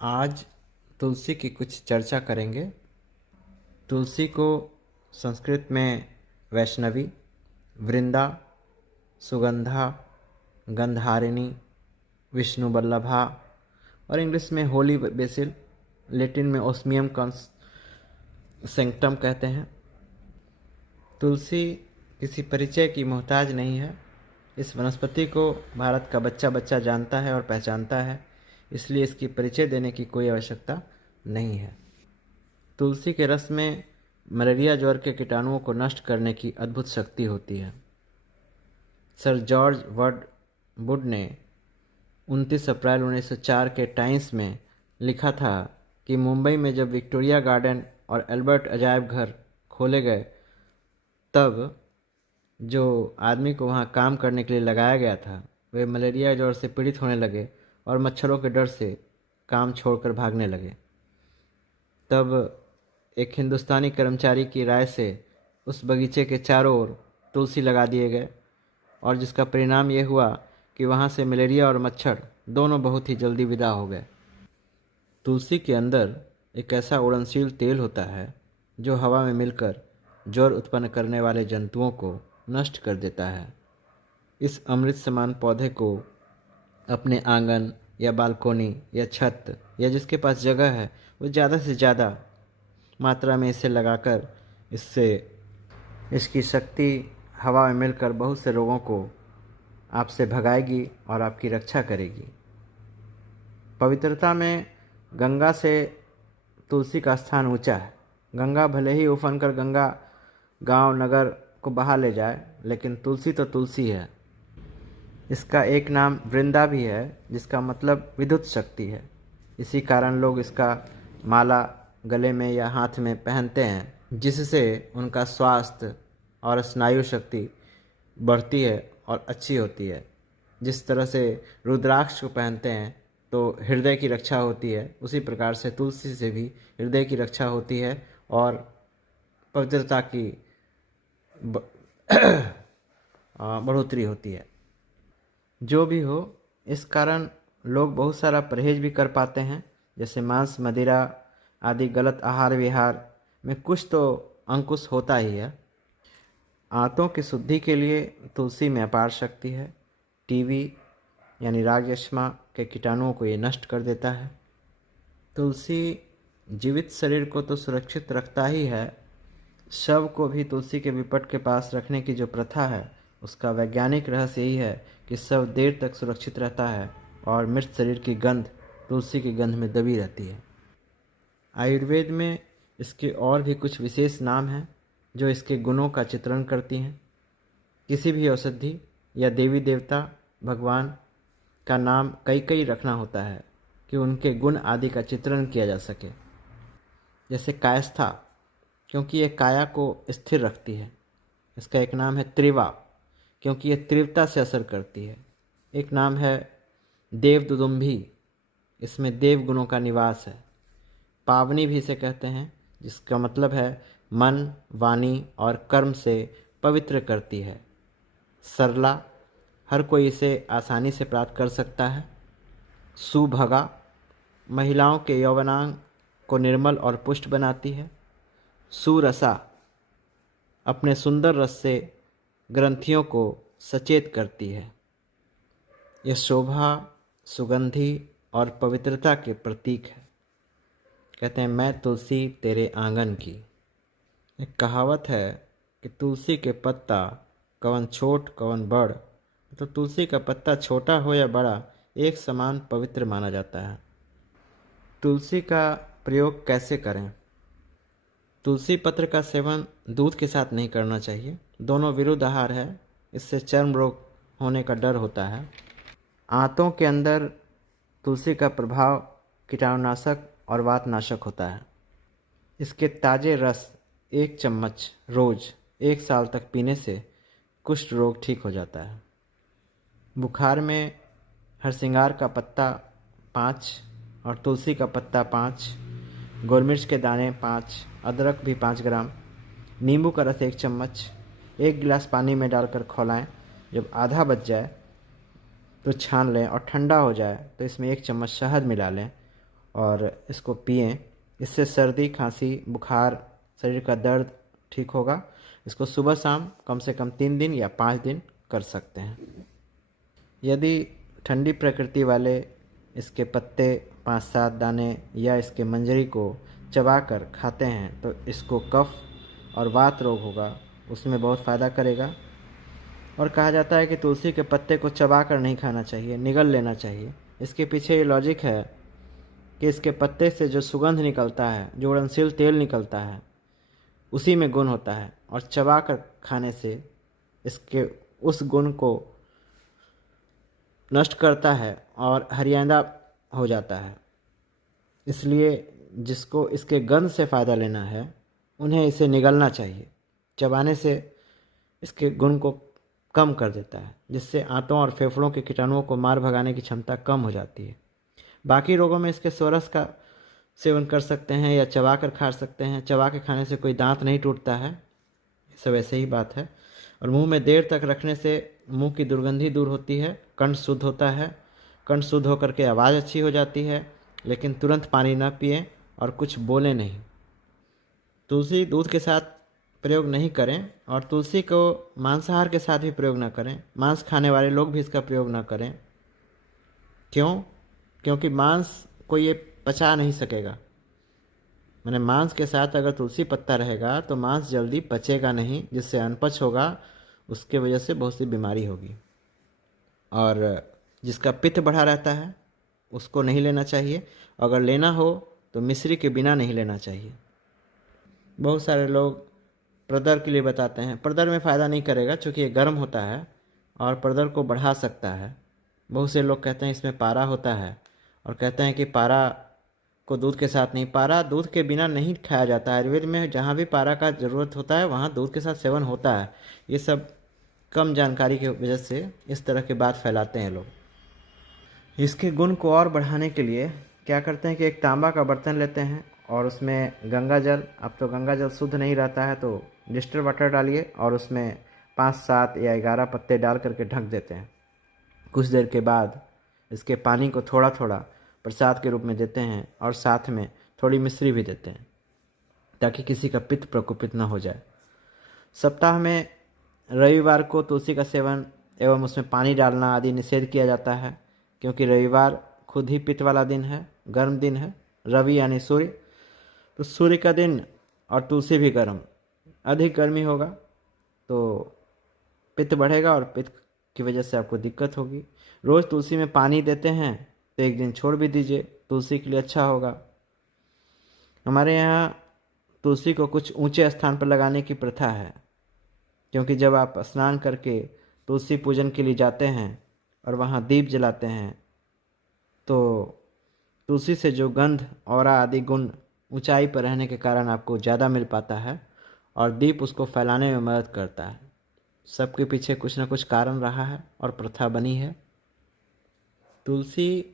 आज तुलसी की कुछ चर्चा करेंगे। तुलसी को संस्कृत में वैष्णवी, वृंदा, सुगंधा, गंधारिणी, विष्णु वल्लभा और इंग्लिश में होली बेसिल, लैटिन में ओस्मियम सेंक्टम कहते हैं। तुलसी किसी परिचय की मोहताज नहीं है। इस वनस्पति को भारत का बच्चा बच्चा जानता है और पहचानता है, इसलिए इसकी परिचय देने की कोई आवश्यकता नहीं है। तुलसी के रस में मलेरिया ज्वर के कीटाणुओं को नष्ट करने की अद्भुत शक्ति होती है। सर जॉर्ज वुड ने 29 अप्रैल 1904 के टाइम्स में लिखा था कि मुंबई में जब विक्टोरिया गार्डन और एल्बर्ट अजायब घर खोले गए, तब जो आदमी को वहाँ काम करने के लिए लगाया गया था वे मलेरिया ज्वर से पीड़ित होने लगे और मच्छरों के डर से काम छोड़कर भागने लगे। तब एक हिंदुस्तानी कर्मचारी की राय से उस बगीचे के चारों ओर तुलसी लगा दिए गए और जिसका परिणाम ये हुआ कि वहाँ से मलेरिया और मच्छर दोनों बहुत ही जल्दी विदा हो गए। तुलसी के अंदर एक ऐसा उड़नशील तेल होता है जो हवा में मिलकर ज्वर उत्पन्न करने वाले जंतुओं को नष्ट कर देता है। इस अमृत समान पौधे को अपने आंगन या बालकोनी या छत या जिसके पास जगह है वो ज़्यादा से ज़्यादा मात्रा में इसे लगाकर इसकी शक्ति हवा में मिलकर बहुत से रोगों को आपसे भगाएगी और आपकी रक्षा करेगी। पवित्रता में गंगा से तुलसी का स्थान ऊंचा है। गंगा भले ही उफन कर गंगा गांव नगर को बहा ले जाए, लेकिन तुलसी तो तुलसी है। इसका एक नाम वृंदा भी है, जिसका मतलब विद्युत शक्ति है। इसी कारण लोग इसका माला गले में या हाथ में पहनते हैं, जिससे उनका स्वास्थ्य और स्नायु शक्ति बढ़ती है और अच्छी होती है। जिस तरह से रुद्राक्ष को पहनते हैं तो हृदय की रक्षा होती है, उसी प्रकार से तुलसी से भी हृदय की रक्षा होती है और पवित्रता की बढ़ोतरी होती है। जो भी हो, इस कारण लोग बहुत सारा परहेज भी कर पाते हैं, जैसे मांस मदिरा आदि गलत आहार विहार में कुछ तो अंकुश होता ही है। आंतों की शुद्धि के लिए तुलसी में अपार शक्ति है। टीबी यानी राग यक्ष्मा के कीटाणुओं को ये नष्ट कर देता है। तुलसी जीवित शरीर को तो सुरक्षित रखता ही है, शव को भी तुलसी के विपट के पास रखने की जो प्रथा है, उसका वैज्ञानिक रहस्य यही है कि शव देर तक सुरक्षित रहता है और मृत शरीर की गंध तुलसी की गंध में दबी रहती है। आयुर्वेद में इसके और भी कुछ विशेष नाम हैं जो इसके गुणों का चित्रण करती हैं। किसी भी औषधि या देवी देवता भगवान का नाम कई रखना होता है कि उनके गुण आदि का चित्रण किया जा सके। जैसे कायस्था, क्योंकि यह काया को स्थिर रखती है। इसका एक नाम है त्रिवा, क्योंकि यह तीव्रता से असर करती है। एक नाम है देवदुदुम्भी, इसमें देव गुणों का निवास है। पावनी भी इसे कहते हैं, जिसका मतलब है मन, वाणी और कर्म से पवित्र करती है। सरला, हर कोई इसे आसानी से प्राप्त कर सकता है। सुभगा, महिलाओं के यौवनांग को निर्मल और पुष्ट बनाती है। सुरसा, अपने सुंदर रस से ग्रंथियों को सचेत करती है। यह शोभा, सुगंधि और पवित्रता के प्रतीक है। कहते हैं, मैं तुलसी तेरे आंगन की। एक कहावत है कि तुलसी के पत्ता कवन छोट कवन बड़, तो तुलसी का पत्ता छोटा हो या बड़ा, एक समान पवित्र माना जाता है। तुलसी का प्रयोग कैसे करें? तुलसी पत्र का सेवन दूध के साथ नहीं करना चाहिए, दोनों विरुद्ध आहार है। इससे चर्म रोग होने का डर होता है। आंतों के अंदर तुलसी का प्रभाव कीटाणुनाशक और वातनाशक होता है। इसके ताज़े रस 1 चम्मच रोज 1 साल तक पीने से कुष्ठ रोग ठीक हो जाता है। बुखार में हरसिंगार का पत्ता 5 और तुलसी का पत्ता 5, गोलमिर्च के दाने 5, अदरक भी 5 ग्राम, नींबू का रस 1 चम्मच 1 गिलास पानी में डालकर खौलाएं। जब आधा बच जाए तो छान लें और ठंडा हो जाए तो इसमें 1 चम्मच शहद मिला लें और इसको पिएं। इससे सर्दी, खांसी, बुखार, शरीर का दर्द ठीक होगा। इसको सुबह शाम कम से कम 3 दिन या 5 दिन कर सकते हैं। यदि ठंडी प्रकृति वाले इसके पत्ते 5-7 दाने या इसके मंजरी को चबाकर खाते हैं तो इसको कफ और वात रोग होगा उसमें बहुत फ़ायदा करेगा। और कहा जाता है कि तुलसी के पत्ते को चबाकर नहीं खाना चाहिए, निगल लेना चाहिए। इसके पीछे ये लॉजिक है कि इसके पत्ते से जो सुगंध निकलता है, जो उड़नसील तेल निकलता है, उसी में गुण होता है और चबाकर खाने से इसके उस गुण को नष्ट करता है और हरियाणा हो जाता है। इसलिए जिसको इसके गंध से फ़ायदा लेना है उन्हें इसे निगलना चाहिए। चबाने से इसके गुण को कम कर देता है, जिससे आंतों और फेफड़ों के कीटाणुओं को मार भगाने की क्षमता कम हो जाती है। बाकी रोगों में इसके सोरस का सेवन कर सकते हैं या चबा कर खा सकते हैं। चबा के खाने से कोई दांत नहीं टूटता है, ये सब ऐसे ही बात है। और मुंह में देर तक रखने से मुंह की दुर्गंधी दूर होती है, कंठ शुद्ध होता है। कंठ शुद्ध होकर के आवाज़ अच्छी हो जाती है। लेकिन तुरंत पानी ना पिएं और कुछ बोलें नहीं। तुलसी दूध के साथ प्रयोग नहीं करें और तुलसी को मांसाहार के साथ भी प्रयोग ना करें। मांस खाने वाले लोग भी इसका प्रयोग ना करें। क्यों? क्योंकि मांस को ये पचा नहीं सकेगा। मैंने मांस के साथ अगर तुलसी पत्ता रहेगा तो मांस जल्दी पचेगा नहीं, जिससे अनपच होगा, उसके वजह से बहुत सी बीमारी होगी। और जिसका पित्त बढ़ा रहता है उसको नहीं लेना चाहिए। अगर लेना हो तो मिश्री के बिना नहीं लेना चाहिए। बहुत सारे लोग प्रदर के लिए बताते हैं। प्रदर में फ़ायदा नहीं करेगा क्योंकि ये गर्म होता है और प्रदर को बढ़ा सकता है। बहुत से लोग कहते हैं इसमें पारा होता है और कहते हैं कि पारा को दूध के साथ नहीं, पारा दूध के बिना नहीं खाया जाता है। आयुर्वेद में जहाँ भी पारा का ज़रूरत होता है वहाँ दूध के साथ सेवन होता है। ये सब कम जानकारी की वजह से इस तरह की बात फैलाते हैं लोग। इसके गुण को और बढ़ाने के लिए क्या करते हैं कि एक तांबा का बर्तन लेते हैं और उसमें गंगा जल, अब तो गंगा जल शुद्ध नहीं रहता है तो डिस्टिल वाटर डालिए और उसमें 5-7 या 11 पत्ते डाल करके ढक देते हैं। कुछ देर के बाद इसके पानी को थोड़ा थोड़ा प्रसाद के रूप में देते हैं और साथ में थोड़ी मिश्री भी देते हैं ताकि किसी का पित्त प्रकोपित न हो जाए। सप्ताह में रविवार को तुलसी का सेवन एवं उसमें पानी डालना आदि निषेध किया जाता है, क्योंकि रविवार खुद ही पित्त वाला दिन है, गर्म दिन है। रवि यानी सूर्य, तो सूर्य का दिन और तुलसी भी गर्म, अधिक गर्मी होगा तो पित्त बढ़ेगा और पित्त की वजह से आपको दिक्कत होगी। रोज़ तुलसी में पानी देते हैं तो एक दिन छोड़ भी दीजिए, तुलसी के लिए अच्छा होगा। हमारे यहाँ तुलसी को कुछ ऊंचे स्थान पर लगाने की प्रथा है, क्योंकि जब आप स्नान करके तुलसी पूजन के लिए जाते हैं और वहाँ दीप जलाते हैं तो तुलसी से जो गंध, ऑरा आदि गुण ऊंचाई पर रहने के कारण आपको ज़्यादा मिल पाता है और दीप उसको फैलाने में मदद करता है। सबके पीछे कुछ न कुछ कारण रहा है और प्रथा बनी है। तुलसी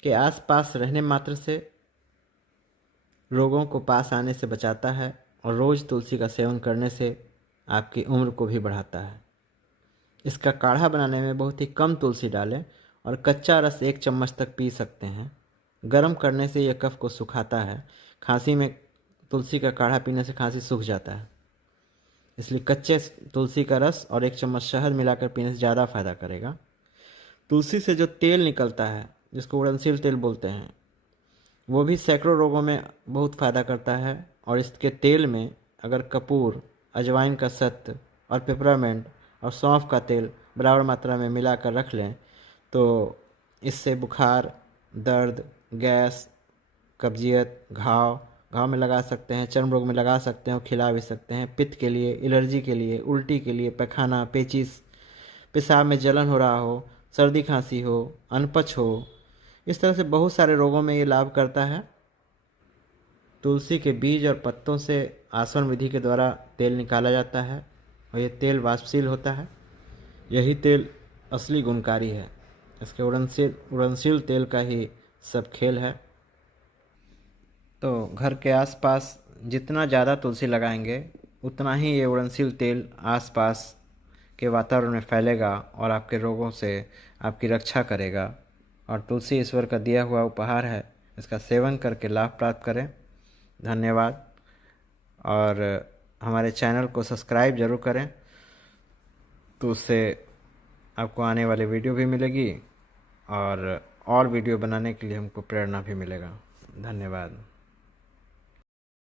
के आसपास रहने मात्र से रोगों को पास आने से बचाता है और रोज़ तुलसी का सेवन करने से आपकी उम्र को भी बढ़ाता है। इसका काढ़ा बनाने में बहुत ही कम तुलसी डालें और कच्चा रस 1 चम्मच तक पी सकते हैं। गर्म करने से यह कफ को सुखाता है। खांसी में तुलसी का काढ़ा पीने से खांसी सूख जाता है, इसलिए कच्चे तुलसी का रस और 1 चम्मच शहद मिलाकर पीने से ज़्यादा फायदा करेगा। तुलसी से जो तेल निकलता है, जिसको उड़नसील तेल बोलते हैं, वो भी सैकड़ों रोगों में बहुत फ़ायदा करता है। और इसके तेल में अगर कपूर, अजवाइन का सत्व और पेपरामेंट और सौंफ का तेल बराबर मात्रा में मिलाकर रख लें तो इससे बुखार, दर्द, गैस, कब्जियत, घाव में लगा सकते हैं, चर्म रोग में लगा सकते हैं और खिला भी सकते हैं। पित्त के लिए, एलर्जी के लिए, उल्टी के लिए, पैखाना, पेचिश, पेशाब में जलन हो रहा हो, सर्दी खांसी हो, अनपच हो, इस तरह से बहुत सारे रोगों में ये लाभ करता है। तुलसी के बीज और पत्तों से आसवन विधि के द्वारा तेल निकाला जाता है और ये तेल वाष्पशील होता है। यही तेल असली गुणकारी है। इसके उड़नसील तेल का ही सब खेल है। तो घर के आसपास जितना ज़्यादा तुलसी लगाएंगे उतना ही ये उड़नसील तेल आसपास के वातावरण में फैलेगा और आपके रोगों से आपकी रक्षा करेगा। और तुलसी ईश्वर का दिया हुआ उपहार है, इसका सेवन करके लाभ प्राप्त करें। धन्यवाद। और हमारे चैनल को सब्सक्राइब ज़रूर करें, तो उससे आपको आने वाली वीडियो भी मिलेगी और वीडियो बनाने के लिए हमको प्रेरणा भी मिलेगा। धन्यवाद।